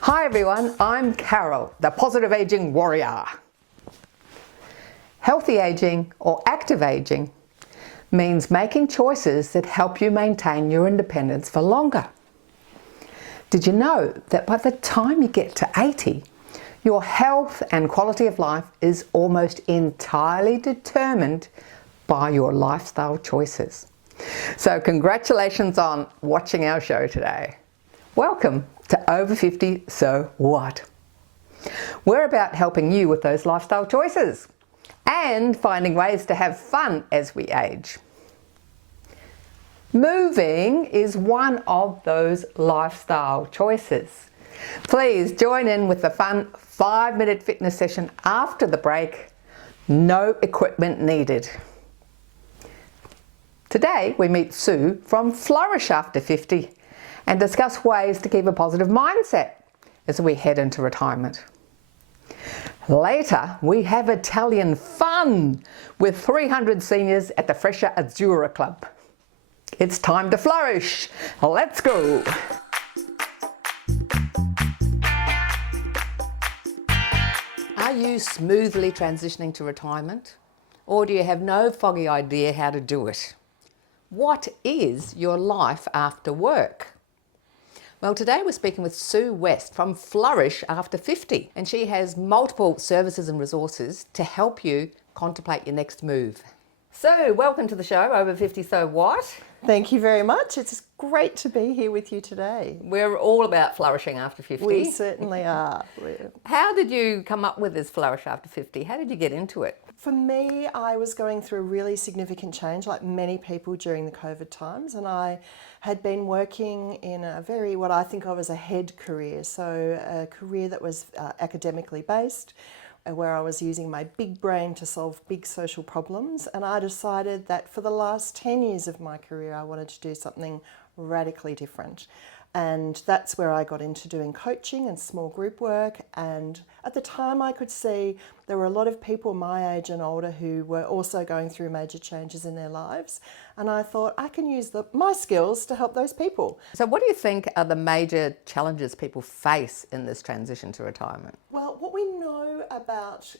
Hi everyone, I'm Carol, the Positive Aging Warrior. Healthy aging or active aging means making choices that help you maintain your independence for longer. Did you know that by the time you get to 80, your health and quality of life is almost entirely determined by your lifestyle choices? So congratulations on watching our show today. Welcome to Over 50, So What? We're about helping you with those lifestyle choices and finding ways to have fun as we age. Moving is one of those lifestyle choices. Please join in with the fun 5-minute fitness session after the break. No equipment needed. Today we meet Sue from Flourish After 50 and discuss ways to keep a positive mindset as we head into retirement. Later, we have Italian fun with 300 seniors at the Fresca Azzurra Club. It's time to flourish. Let's go. Are you smoothly transitioning to retirement? Or do you have no foggy idea how to do it? What is your life after work? Well, today we're speaking with Sue West from Flourish After 50, and she has multiple services and resources to help you contemplate your next move. So, welcome to the show, Over 50 So What? Thank you very much. It's great to be here with you today. We're all about flourishing after 50. We certainly are. How did you come up with this Flourish After 50? How did you get into it? For me, I was going through a really significant change, like many people during the COVID times, and I had been working in a very, what I think of as a head career, so a career that was academically based, where I was using my big brain to solve big social problems, and I decided that for the last 10 years of my career I wanted to do something radically different. And that's where I got into doing coaching and small group work, and at the time I could see there were a lot of people my age and older who were also going through major changes in their lives, and I thought I can use my skills to help those people. So what do you think are the major challenges people face in this transition to retirement? Well, what we know about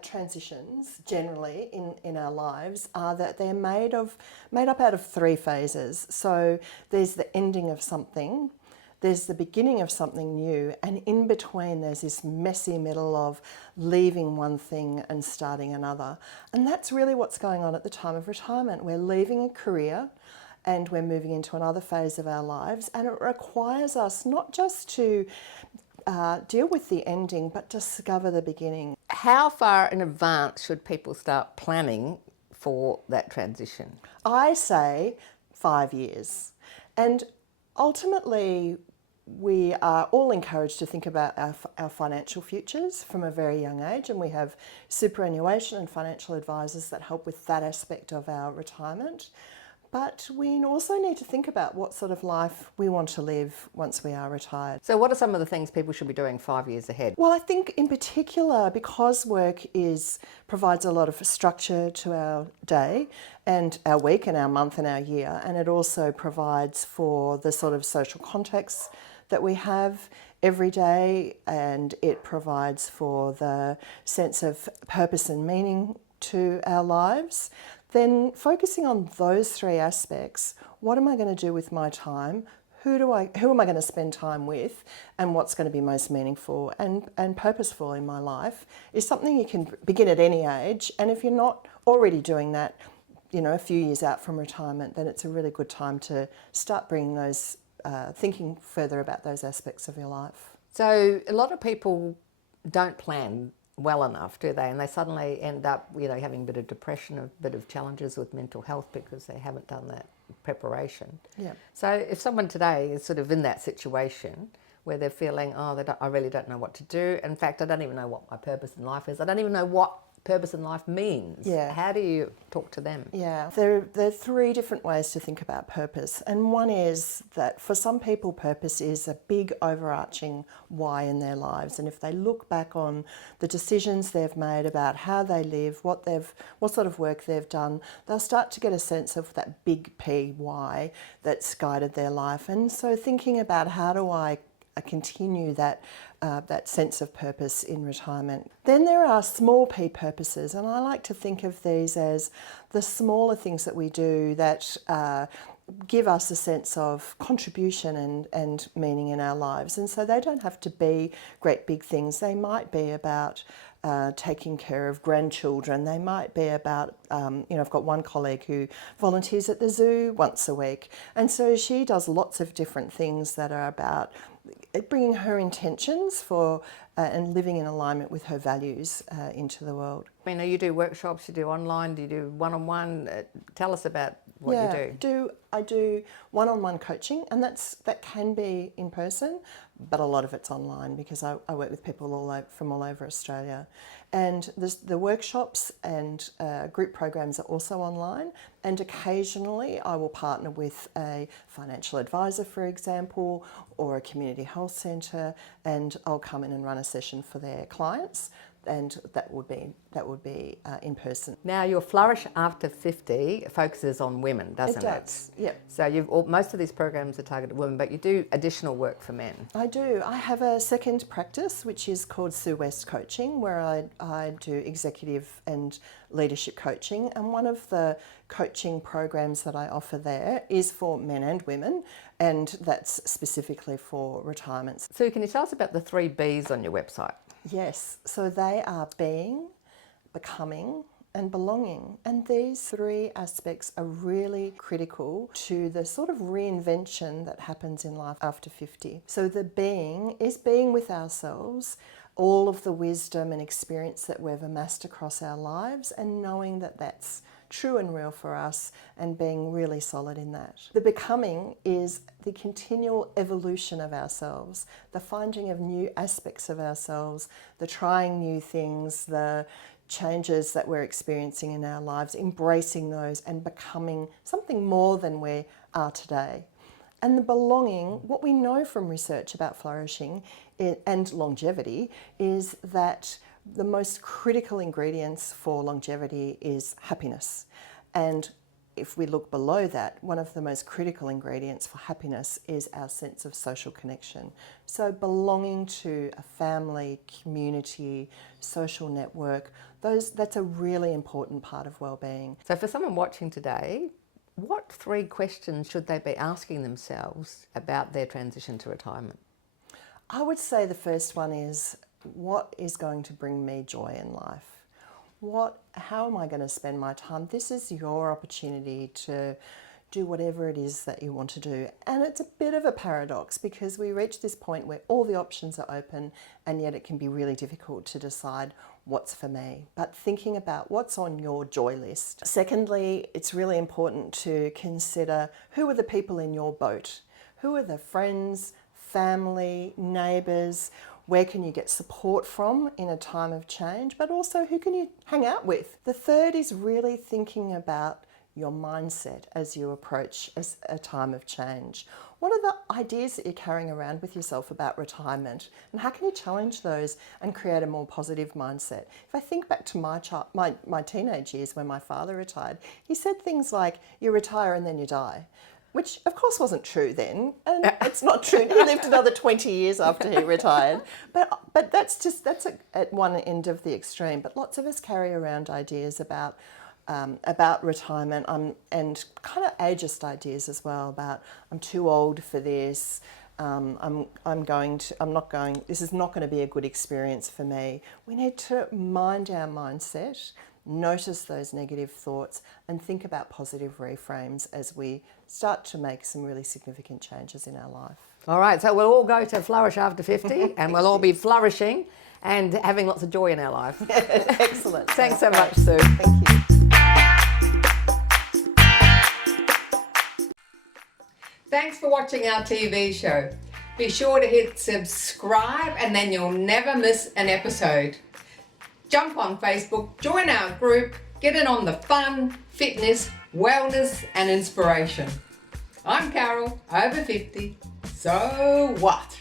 transitions generally in our lives are that they're made up out of 3 phases. So there's the ending of something, there's the beginning of something new, and in between there's this messy middle of leaving one thing and starting another. And that's really what's going on at the time of retirement. We're leaving a career and we're moving into another phase of our lives, and it requires us not just to deal with the ending, but discover the beginning. How far in advance should people start planning for that transition? I say 5 years. And ultimately, we are all encouraged to think about our financial futures from a very young age, and we have superannuation and financial advisors that help with that aspect of our retirement. But we also need to think about what sort of life we want to live once we are retired. So what are some of the things people should be doing 5 years ahead? Well, I think in particular, because work provides a lot of structure to our day and our week and our month and our year, and it also provides for the sort of social context that we have every day, and it provides for the sense of purpose and meaning to our lives. Then focusing on those 3 aspects, what am I going to do with my time? Who am I going to spend time with, and what's going to be most meaningful and purposeful in my life is something you can begin at any age. And if you're not already doing that, a few years out from retirement, then it's a really good time to start bringing those, thinking further about those aspects of your life. So a lot of people don't plan well enough, do they? And they suddenly end up, having a bit of depression, a bit of challenges with mental health because they haven't done that preparation. Yeah. So if someone today is sort of in that situation where they're feeling, I really don't know what to do. In fact, I don't even know what my purpose in life is. I don't even know what purpose in life means. Yeah. How do you talk to them? Yeah, there are three different ways to think about purpose. And one is that for some people, purpose is a big overarching why in their lives. And if they look back on the decisions they've made about how they live, what sort of work they've done, they'll start to get a sense of that big P why that's guided their life. And so thinking about how do I continue that sense of purpose in retirement. Then there are small P purposes, and I like to think of these as the smaller things that we do that give us a sense of contribution and meaning in our lives. And so they don't have to be great big things. They might be about taking care of grandchildren. They might be about, I've got one colleague who volunteers at the zoo once a week. And so she does lots of different things that are about bringing her intentions for and living in alignment with her values into the world. I mean, you do workshops, you do online, do you do one-on-one? Tell us about what you do. I do one-on-one coaching, and that can be in person, but a lot of it's online because I work with people from all over Australia. And the workshops and group programs are also online, and occasionally I will partner with a financial advisor, for example, or a community health centre, and I'll come in and run a session for their clients. And that would be in person. Now, your Flourish After 50 focuses on women, doesn't it? It does, yeah. So most of these programs are targeted at women, but you do additional work for men. I do. I have a second practice, which is called Sue West Coaching, where I do executive and leadership coaching. And one of the coaching programs that I offer there is for men and women, and that's specifically for retirements. So can you tell us about the 3 Bs on your website? Yes, so they are being, becoming, and belonging. And these 3 aspects are really critical to the sort of reinvention that happens in life after 50. So the being is being with ourselves, all of the wisdom and experience that we've amassed across our lives, and knowing that that's true and real for us and being really solid in that. The becoming is the continual evolution of ourselves, the finding of new aspects of ourselves, the trying new things, the changes that we're experiencing in our lives, embracing those and becoming something more than we are today. And the belonging, what we know from research about flourishing and longevity is that the most critical ingredients for longevity is happiness. And if we look below that, one of the most critical ingredients for happiness is our sense of social connection. So belonging to a family, community, social network, that's a really important part of well-being. So for someone watching today, what 3 questions should they be asking themselves about their transition to retirement? I would say the first one is, what is going to bring me joy in life? How am I going to spend my time? This is your opportunity to do whatever it is that you want to do. And it's a bit of a paradox because we reach this point where all the options are open, and yet it can be really difficult to decide what's for me. But thinking about what's on your joy list. Secondly, it's really important to consider who are the people in your boat? Who are the friends, family, neighbours? Where can you get support from in a time of change, but also who can you hang out with? The third is really thinking about your mindset as you approach a time of change. What are the ideas that you're carrying around with yourself about retirement, and how can you challenge those and create a more positive mindset? If I think back to my teenage years when my father retired, he said things like, you retire and then you die. Which of course wasn't true then, and it's not true. He lived another 20 years after he retired. But that's at one end of the extreme. But lots of us carry around ideas about retirement and kind of ageist ideas as well, about I'm too old for this. This is not going to be a good experience for me. We need to mind our mindset notice those negative thoughts, and think about positive reframes as we start to make some really significant changes in our life. All right, so we'll all go to Flourish After 50 and we'll all be flourishing and having lots of joy in our life. Excellent. Thanks so much, Sue. Thank you. Thanks for watching our TV show. Be sure to hit subscribe and then you'll never miss an episode. Jump on Facebook, join our group, get in on the fun, fitness, wellness and inspiration. I'm Carol, over 50. So what?